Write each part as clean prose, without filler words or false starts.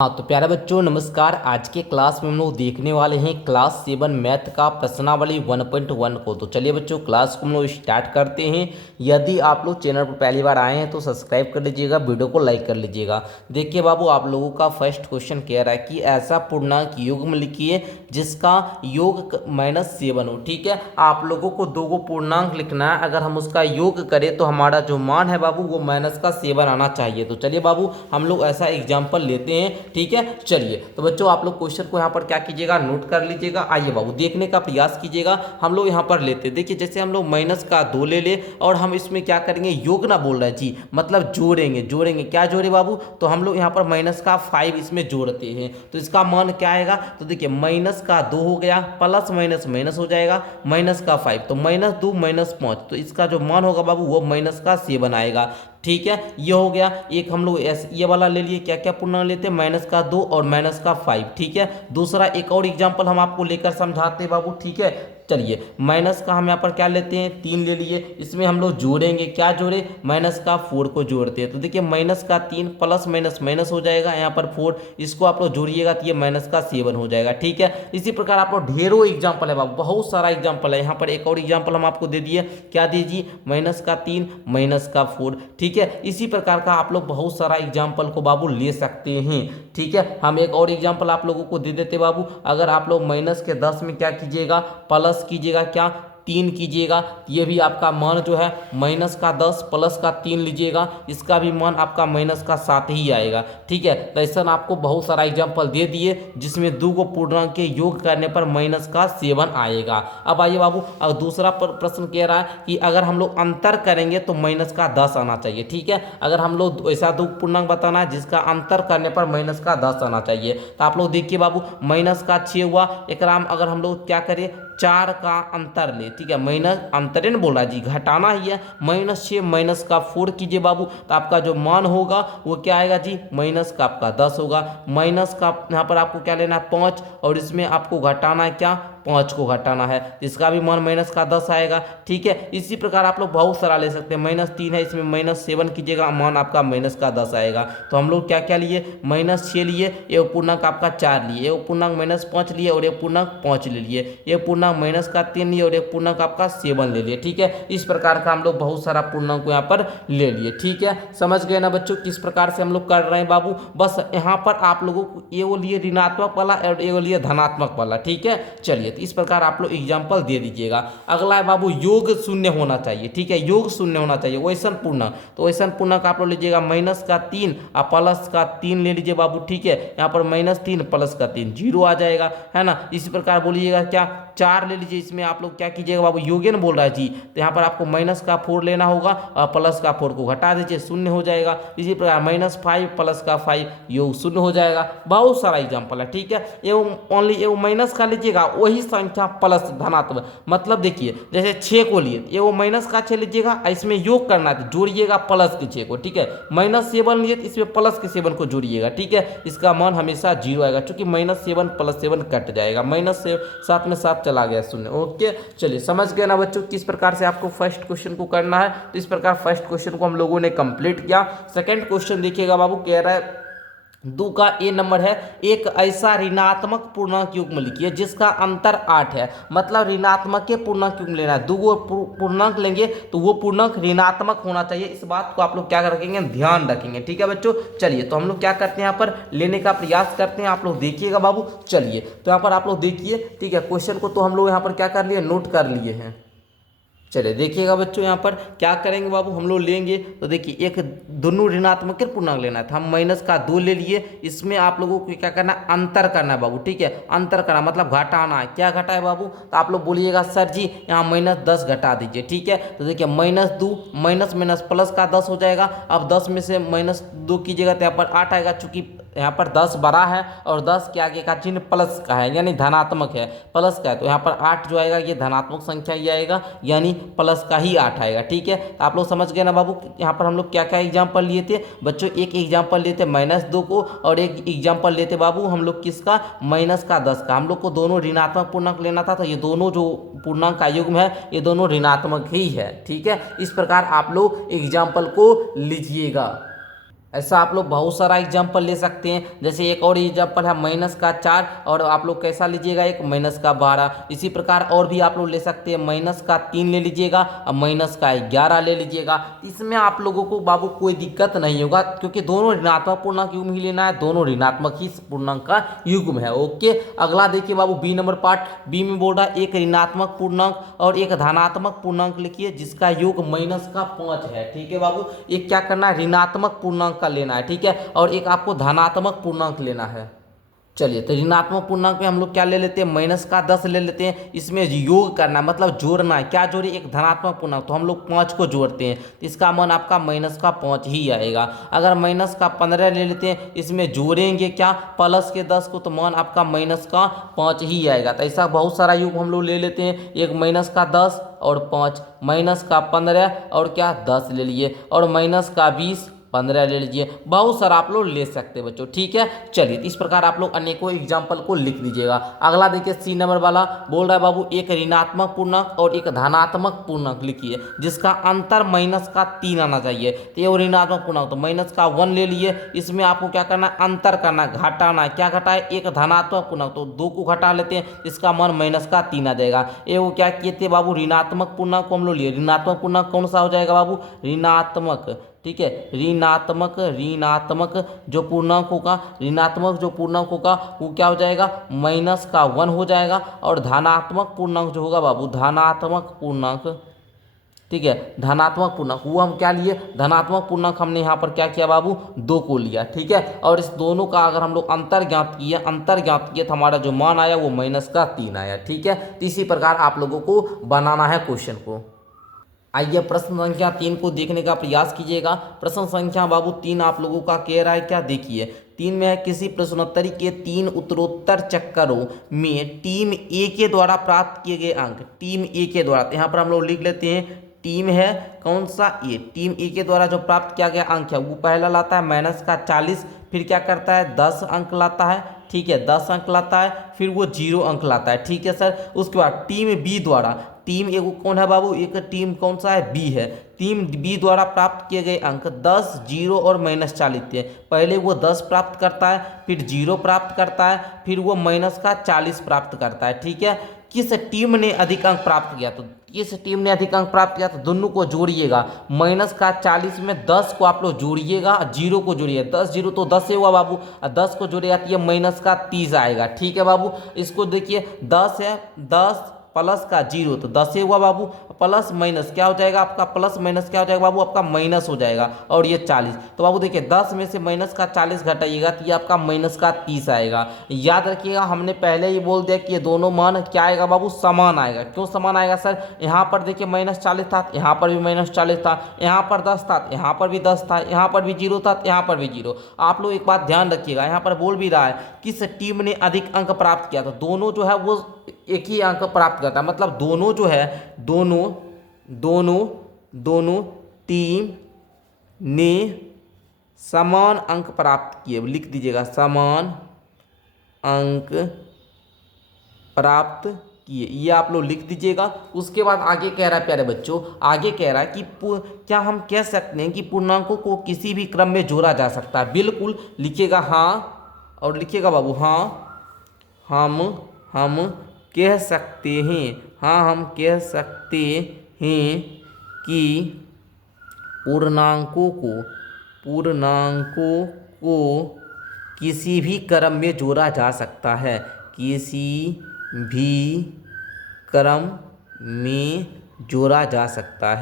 हाँ तो प्यारे बच्चों नमस्कार। आज के क्लास में हम लोग देखने वाले हैं क्लास 7 मैथ का प्रश्नावली 1.1 को। तो चलिए बच्चों क्लास को हम लोग स्टार्ट करते हैं। यदि आप लोग चैनल पर पहली बार आए हैं तो सब्सक्राइब कर लीजिएगा, वीडियो को लाइक कर लीजिएगा। देखिए बाबू, आप लोगों का फर्स्ट क्वेश्चन कह रहा है कि ऐसा पूर्णांक युग्म लिखिए जिसका योग -7 हो। ठीक है, आप लोगों को दो गो पूर्णांक लिखना है। अगर हम उसका योग करें तो हमारा जो मान है बाबू वो -7 आना चाहिए। तो चलिए बाबू हम लोग ऐसा एग्जाम्पल लेते हैं। ठीक है, चलिए तो बच्चों आप लोग क्वेश्चन को यहाँ पर क्या कीजिएगा, नोट कर लीजिएगा। आइए बाबू देखने का प्रयास कीजिएगा। हम लोग यहाँ पर लेते, देखिए जैसे हम लोग -2 ले ले और हम इसमें क्या करेंगे, योग ना बोल रहे हैं जी, मतलब जोड़ेंगे। जोड़ेंगे क्या जोड़े बाबू, तो हम लोग यहाँ पर -5 इसमें जोड़ते हैं तो इसका मान क्या आएगा। तो देखिए -2 हो गया, प्लस माइनस माइनस हो जाएगा, -5 तो -2 -5 तो इसका जो मान होगा बाबू वो -7 आएगा। ठीक है, ये हो गया एक। हम लोग ये वाला ले लिए, क्या क्या पूर्णांक लेते हैं, -2 और -5। ठीक है, दूसरा एक और एग्जांपल हम आपको लेकर समझाते हैं बाबू। ठीक है, चलिए माइनस का हम यहाँ पर क्या लेते हैं, 3 ले लिए। इसमें हम लोग जोड़ेंगे, क्या जोड़े, -4 को जोड़ते हैं। तो देखिए -3 प्लस माइनस माइनस हो जाएगा, यहाँ पर 4 इसको आप लोग जोड़िएगा तो ये -7 हो जाएगा। ठीक है, इसी प्रकार आप लोग ढेरों एग्जाम्पल है बाबू, बहुत सारा एग्जाम्पल है। यहाँ पर एक और एग्जाम्पल हम आपको दे दिए, क्या दीजिए, -3 -4। ठीक है, इसी प्रकार का आप लोग बहुत सारा एग्जाम्पल को बाबू ले सकते हैं। ठीक है, हम एक और एग्जाम्पल आप लोगों को दे देते बाबू। अगर आप लोग -10 में क्या कीजिएगा, प्लस कीजिएगा, क्या 3 कीजिएगा, ये भी आपका मान जो है -10 प्लस का 3 लीजिएगा, इसका भी मान आपका -7 ही आएगा। ठीक है, तो ऐसा आपको बहुत सारा एग्जाम्पल दे दिए जिसमें दो को पूर्णांक के योग करने पर -7 आएगा। अब आइए बाबू, अब दूसरा प्रश्न कह रहा है कि अगर हम लोग अंतर करेंगे तो -10 आना चाहिए। ठीक है, अगर हम लोग ऐसा दो पूर्णांक बताना है जिसका अंतर करने पर -10 आना चाहिए, तो आप लोग देखिए बाबू, -6 हुआ, एक अगर हम लोग क्या करें, 4 का अंतर ले। ठीक है, माइनस अंतरे न बोला जी, घटाना ही है, -6 -4 कीजिए बाबू, तो आपका जो मान होगा वो क्या आएगा जी, माइनस का आपका 10 होगा। माइनस का यहाँ पर आपको क्या लेना है, 5, और इसमें आपको घटाना है, क्या 5 को घटाना है, इसका भी मान -10 आएगा। ठीक है, इसी प्रकार आप लोग बहुत सारा ले सकते हैं। -3 है, इसमें -7 कीजिएगा, मान आपका -10 आएगा। तो हम लोग क्या क्या लिए, -6 लिए, एक पूर्णांक आपका 4 लिए, एक पूर्णांक -5 लिए और एक पूर्णांक 5 ले लिए, एक पूर्णांक -3 लिए और एक पूर्णांक आपका 7 ले लिए। ठीक है, इस प्रकार का हम लोग बहुत सारा पूर्णांक को यहाँ पर ले लिए। ठीक है, समझ गए ना बच्चों किस प्रकार से हम लोग कर रहे हैं बाबू। बस यहाँ पर आप लोगों को ये वो लिए ऋणात्मक वाला और ये वो लिए धनात्मक वाला। ठीक है, चलिए तो इस प्रकार आप लोग एग्जाम्पल दे दीजिएगा। अगला है बाबू, योग शून्य होना चाहिए। ठीक है, योग शून्य होना चाहिए, वैसन पूर्णांक। तो वैसन पूर्णांक आप लोग लीजिएगा, -3 और प्लस का 3 ले लीजिए बाबू। ठीक है, यहाँ पर -3 प्लस का 3 0 आ जाएगा, है ना। इसी प्रकार बोलिएगा क्या, 4 ले लीजिए, इसमें आप लोग क्या कीजिएगा बाबू, योगे न बोल रहा है जी, तो यहाँ पर आपको -4 लेना होगा और प्लस का 4 को घटा दीजिए, 0 हो जाएगा। इसी प्रकार -5 प्लस का 5 योग 0 हो जाएगा। बहुत सारा एग्जाम्पल है। ठीक है, एवं ओनली एवं माइनस का लीजिएगा, वही संख्या प्लस धनात्मक, मतलब देखिए जैसे 6 को लिए, एवं -6 लीजिएगा, इसमें योग करना है, जोड़िएगा प्लस के 6 को। ठीक है, -7 लिए, इसमें प्लस के 7 को जोड़िएगा। ठीक है, इसका मान हमेशा 0 आएगा, क्योंकि -7 + 7 कट जाएगा, -7 में 7 चला गया 0। ओके, चलिए समझ गए ना बच्चों किस प्रकार से आपको फर्स्ट क्वेश्चन को करना है। तो इस प्रकार फर्स्ट क्वेश्चन को हम लोगों ने कंप्लीट किया। सेकंड क्वेश्चन देखिएगा बाबू, कह रहा है 2 का ए नंबर है, एक ऐसा ऋणात्मक पूर्णांक युग्म लिखिए जिसका अंतर 8 है। मतलब ऋणात्मक के पूर्णांक युग्म लेना है, दो पूर्णांक लेंगे तो वो पूर्णांक ऋणात्मक होना चाहिए। इस बात को आप लोग क्या रखेंगे, ध्यान रखेंगे। ठीक है बच्चों, चलिए तो हम लोग क्या करते हैं, यहाँ पर लेने का प्रयास करते हैं। आप लोग देखिएगा बाबू, चलिए तो यहाँ पर आप लोग देखिए। ठीक है, क्वेश्चन को तो हम लोग यहाँ पर क्या कर लिए, नोट कर लिए हैं। चलिए देखिएगा बच्चों, यहाँ पर क्या करेंगे बाबू, हम लोग लेंगे तो देखिए एक दोनों ऋणात्मक के पूर्णांक लेना था, हम -2 ले लिए। इसमें आप लोगों को क्या करना है, अंतर करना है बाबू। ठीक है, अंतर करना मतलब घटाना है। क्या घटा है बाबू, तो आप लोग बोलिएगा सर जी यहाँ -10 घटा दीजिए। ठीक है, तो देखिए -2 माइनस माइनस प्लस का 10 हो जाएगा। अब 10 में से -2 कीजिएगा तो यहाँ पर 8 आएगा, चूंकि यहाँ पर 10 बड़ा है और 10 के आगे का चिन्ह प्लस का है, यानी धनात्मक है, प्लस का है, तो यहाँ पर 8 जो आएगा ये धनात्मक संख्या ही आएगा, यानी प्लस का ही 8 आएगा। ठीक है, तो आप लोग समझ गए ना बाबू। यहाँ पर हम लोग क्या क्या एग्जाम्पल लिए थे बच्चों, एक एग्जाम्पल लेते -2 को और एक एग्जाम्पल लेते बाबू हम लोग किसका, -10 का। हम लोग को दोनों ऋणात्मक पूर्णांक लेना था, तो ये दोनों जो पूर्णांक का युग्म है ये दोनों ऋणात्मक ही है। ठीक है, इस प्रकार आप लोग एग्जाम्पल को लीजिएगा। ऐसा आप लोग बहुत सारा एग्जाम्पल ले सकते हैं। जैसे एक और एग्जाम्पल है -4 और आप लोग कैसा लीजिएगा, एक -12। इसी प्रकार और भी आप लोग ले सकते हैं, -3 ले लीजिएगा और -11 ले लीजिएगा। इसमें आप लोगों को बाबू कोई दिक्कत नहीं होगा, क्योंकि दोनों ऋणात्मक पूर्णांक युग्म ही लेना है, दोनों ऋणात्मक ही पूर्णांक का युग्म है। ओके, अगला देखिए बाबू बी नंबर पार्ट। बी में बोल रहा है एक ऋणात्मक पूर्णांक और एक धनात्मक पूर्णांक लिखिए जिसका योग -5 है। ठीक है बाबू, एक क्या करना है, ऋणात्मक पूर्णांक का लेना है। ठीक है, और एक आपको धनात्मक पूर्णांक लेना है। चलिए, तो ऋणात्मक पूर्णांक में हम लोग क्या ले लेते हैं, -10 ले लेते हैं। इसमें योग करना मतलब जोड़ना है, क्या जोड़े, एक धनात्मक पूर्णांक, तो हम लोग 5 को जोड़ते हैं, तो इसका मान आपका -5 ही आएगा। अगर -15 ले लेते हैं, इसमें जोड़ेंगे क्या, +10 को, तो मान आपका -5 ही आएगा। तो ऐसा बहुत सारा योग हम लोग ले लेते हैं, एक -10 और 5, -15 और क्या 10 ले लिए, और -20 15 ले लीजिए। बहुत सारा आप लोग ले सकते हैं बच्चों। ठीक है, चलिए, तो इस प्रकार आप लोग अनेकों एग्जाम्पल को लिख दीजिएगा। अगला देखिए सी नंबर वाला बोल रहा है बाबू एक ऋणात्मक पूर्णांक और एक धनात्मक पूर्णांक लिखिए जिसका अंतर -3 आना चाहिए। तो ये ऋणात्मक पूर्णांक, तो -1 ले लिए, इसमें आपको क्या करना है, अंतर करना, घटाना है। क्या घटाए, एक धनात्मक पूर्णांक, तो 2 को घटा लेते हैं, इसका मान -3 आ जाएगा। ये वो क्या किए थे बाबू, ऋणात्मक पूर्णांक को हम लोग लिए। ऋणात्मक पूर्णांक कौन सा हो जाएगा बाबू, ऋणात्मक। ठीक है, ऋणात्मक जो पूर्णांक होगा, ऋणात्मक जो पूर्णांक होगा वो क्या हो जाएगा, -1 हो जाएगा। और धनात्मक पूर्णांक जो होगा बाबू, धनात्मक पूर्णांक, ठीक है, धनात्मक पूर्णांक वो हम क्या लिए, धनात्मक पूर्णांक हमने यहाँ पर क्या किया बाबू, 2 को लिया। ठीक है, और इस दोनों का अगर हम लोग अंतर ज्ञात किए तो हमारा जो मान आया वो -3 आया। ठीक है, तो इसी प्रकार आप लोगों को बनाना है क्वेश्चन को। आइए प्रश्न संख्या 3 को देखने का प्रयास कीजिएगा। प्रश्न संख्या बाबू 3 आप लोगों का कह रहा है क्या, देखिए 3 में है किसी प्रश्नोत्तरी के 3 उत्तरोत्तर चक्करों में टीम ए के द्वारा प्राप्त किए गए अंक, टीम ए के द्वारा, तो यहाँ पर हम लोग लिख लेते हैं, टीम है कौन सा, ए, टीम ए के द्वारा जो प्राप्त किया गया अंक है वो पहला लाता है -40, फिर क्या करता है 10 अंक लाता है। ठीक है, 10 अंक लाता है, फिर वो 0 अंक लाता है। ठीक है सर, उसके बाद टीम बी द्वारा, टीम ए कौन है बाबू, एक टीम कौन सा है, बी है, टीम बी द्वारा प्राप्त किए गए अंक 10, 0 और -40 थे। पहले वो 10 प्राप्त करता है, फिर 0 प्राप्त करता है, फिर वो -40 प्राप्त करता है। ठीक है, किस टीम ने अधिक अंक प्राप्त किया, तो किस टीम ने अधिक अंक प्राप्त किया, तो दोनों को जोड़िएगा। -40 में 10 को आप लोग जोड़िएगा, 0 को जोड़िएगा, 10 0 तो 10 से हुआ बाबू, और 10 को जोड़िएगा तो ये -30 आएगा। ठीक है बाबू, इसको देखिए 10 है, 10 प्लस का 0 तो 10 से हुआ बाबू, प्लस माइनस क्या हो जाएगा आपका, प्लस माइनस क्या हो जाएगा बाबू, आपका माइनस हो जाएगा, और ये 40। तो बाबू देखिए 10 में से -40 घटाइएगा तो ये आपका -30 आएगा। याद रखिएगा हमने पहले ही बोल दिया कि ये दोनों मान क्या आएगा बाबू, समान आएगा। क्यों समान आएगा सर, यहाँ पर देखिए -40 था, यहाँ पर भी -40 था, यहाँ पर 10 था, यहाँ पर भी 10 था, यहाँ पर भी 0 था, यहाँ पर भी 0। आप लोग एक बात ध्यान रखिएगा, यहाँ पर बोल भी रहा है किस टीम ने अधिक अंक प्राप्त किया, तो दोनों जो है वो एक ही अंक प्राप्त करता है, मतलब दोनों जो है, दोनों टीम ने समान अंक प्राप्त किए, लिख दीजिएगा समान अंक प्राप्त किए, ये आप लोग लिख दीजिएगा। उसके बाद आगे कह रहा है प्यारे बच्चों, आगे कह रहा है कि क्या हम कह सकते हैं कि पूर्णांकों को किसी भी क्रम में जोड़ा जा सकता है, बिल्कुल लिखिएगा हाँ, और लिखिएगा बाबू हाँ, हम कह सकते हैं, हाँ हम कह सकते हैं कि पूर्णांकों को किसी भी क्रम में जोड़ा जा सकता है, किसी भी क्रम में जोड़ा जा सकता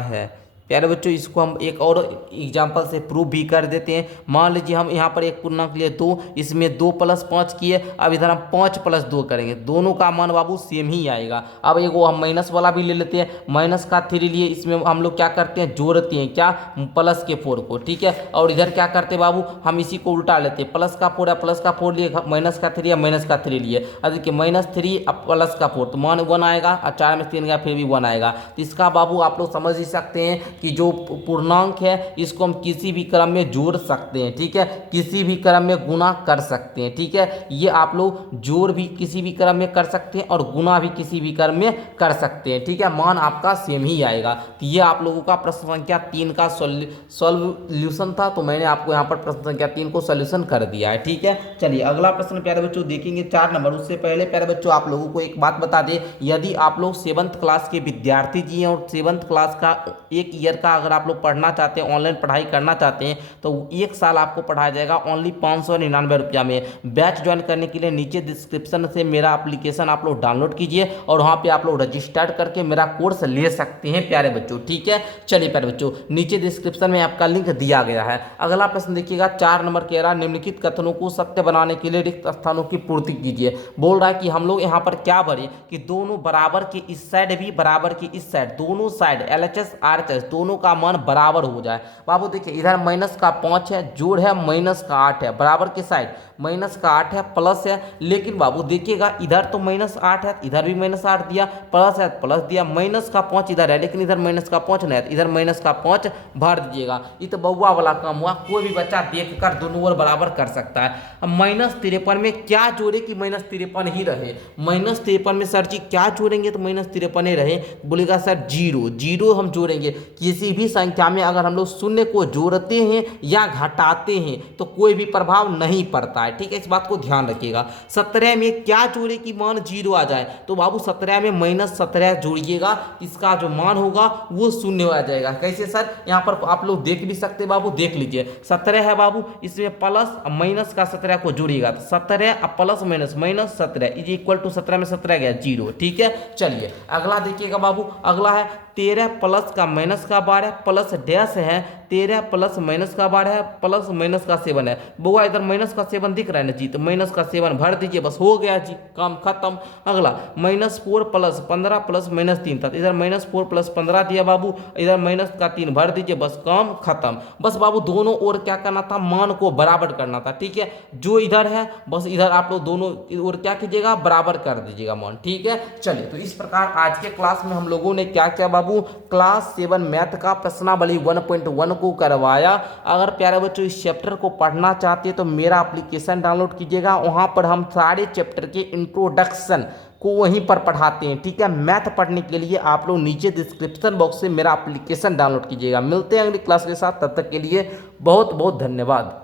है। प्यारे बच्चों, इसको हम एक और एग्जाम्पल से प्रूव भी कर देते हैं। मान लीजिए हम यहाँ पर एक पूर्णांक लिए 2, इसमें 2 + 5 किए, अब इधर हम 5 + 2 करेंगे, दोनों का मान बाबू सेम ही आएगा। अब एक वो हम माइनस वाला भी ले लेते हैं, -3 लिए, इसमें हम लोग क्या करते हैं, जोड़ते हैं क्या, +4 को। ठीक है, और इधर क्या करते हैं बाबू, हम इसी को उल्टा लेते हैं, +4 है, +4 लिए, -3 है, -3 लिए, अब देखिए -3 अब +4 तो मान 1 आएगा, और 4 में 3 गया फिर भी 1 आएगा। तो इसका बाबू आप लोग समझ ही सकते हैं कि जो पूर्णांक है इसको हम किसी भी क्रम में जोड़ सकते हैं, ठीक है, किसी भी क्रम में गुना कर सकते हैं, ठीक है। ये आप लोग जोड़ भी किसी भी क्रम में कर सकते हैं और गुना भी किसी भी क्रम में कर सकते हैं, ठीक है, मान आपका सेम ही आएगा। तो ये आप लोगों का प्रश्न संख्या 3 का सॉल्यूशन था, तो मैंने आपको यहाँ पर प्रश्न संख्या 3 को सॉल्यूशन कर दिया है, ठीक है। चलिए अगला प्रश्न प्यारे बच्चों देखेंगे 4 नंबर। उससे पहले प्यारे बच्चों आप लोगों को एक बात बता दें, यदि आप लोग 7th क्लास के विद्यार्थी जी हैं और 7th क्लास का एक ईयर का अगर आप लोग पढ़ना चाहते हैं, ऑनलाइन पढ़ाई करना चाहते हैं, तो एक साल आपको पढ़ाया जाएगा ओनली 599 रुपया में। बैच ज्वाइन करने के लिए नीचे डिस्क्रिप्शन से मेरा एप्लीकेशन आप लोग डाउनलोड कीजिए और वहाँ पे आप लोग रजिस्टर करके मेरा कोर्स ले सकते हैं प्यारे बच्चों, ठीक है। चलिए प्यारे बच्चों नीचे डिस्क्रिप्शन में आपका लिंक दिया गया है। अगला प्रश्न देखिएगा 4 नंबर कह रहा है निम्नलिखित कथनों को सत्य बनाने के लिए रिक्त स्थानों की पूर्ति कीजिए। बोल रहा है कि हम लोग यहाँ पर क्या भरें कि दोनों बराबर के इस साइड भी बराबर के इस साइड, दोनों साइड LHS RHS दोनों का मान बराबर हो जाए। बाबू देखिए इधर माइनस का 5 है, जोड़ है माइनस का 8 है, बराबर के साइड माइनस का 8 है, प्लस है, लेकिन बाबू देखिएगा इधर तो माइनस 8 है, इधर भी माइनस 8 दिया, प्लस है प्लस दिया, माइनस का 5 इधर है लेकिन इधर माइनस का 5 नहीं है, इधर माइनस का 5 भर दीजिएगा। ये तो बउआ वाला काम हुआ, कोई भी बच्चा देखकर दोनों ओर बराबर कर सकता है। अब -53 में क्या जोड़े कि -53 ही रहे, -53 में सर जी क्या जोड़ेंगे तो -53 ही रहे। बोलेगा सर जीरो हम जोड़ेंगे, किसी भी संख्या में अगर हम लोग शून्य को जोड़ते हैं या घटाते हैं तो कोई भी प्रभाव नहीं पड़ता है, ठीक है, इस बात को ध्यान रखिएगा। 17 में क्या जोड़े कि मान 0 आ जाए, तो बाबू 17 में -17 जोड़िएगा, इसका जो मान होगा वो शून्य आ जाएगा। कैसे सर, यहाँ पर आप लोग देख भी सकते बाबू, देख लीजिए 17 है बाबू, इसमें प्लस माइनस का 17 को जोड़िएगा तो 17 plus minus 17 is equal to 17 में 17 गया 0, ठीक है। चलिए अगला देखिएगा बाबू, अगला है 13 प्लस का माइनस का 12 प्लस डैश है, 13 प्लस माइनस का 12 है प्लस माइनस का 7 है। बुआ इधर माइनस का 7 दिख रहा है ना जी, तो माइनस का 7 भर दीजिए, बस हो गया जी, काम खत्म। अगला -4 प्लस 15 प्लस -3 था, इधर -4 प्लस 15 दिया बाबू, इधर माइनस का 3 भर दीजिए, बस काम खत्म। बस बाबू दोनों ओर क्या करना था, मान को बराबर करना था, ठीक है। जो इधर है बस इधर आप लोग दोनों ओर क्या कीजिएगा, बराबर कर दीजिएगा मान, ठीक है। चलिए तो इस प्रकार आज के क्लास में हम लोगों ने क्या क्या बाबू, क्लास 7 मैथ का प्रश्नावली 1.1 को करवाया। अगर प्यारे बच्चों इस चैप्टर को पढ़ना चाहते हैं तो मेरा एप्लीकेशन डाउनलोड कीजिएगा, वहां पर हम सारे चैप्टर के इंट्रोडक्शन को वहीं पर पढ़ाते हैं, ठीक है। मैथ पढ़ने के लिए आप लोग नीचे डिस्क्रिप्शन बॉक्स से मेरा एप्लीकेशन डाउनलोड कीजिएगा। मिलते हैं अगली क्लास के साथ, तब तक के लिए बहुत बहुत धन्यवाद।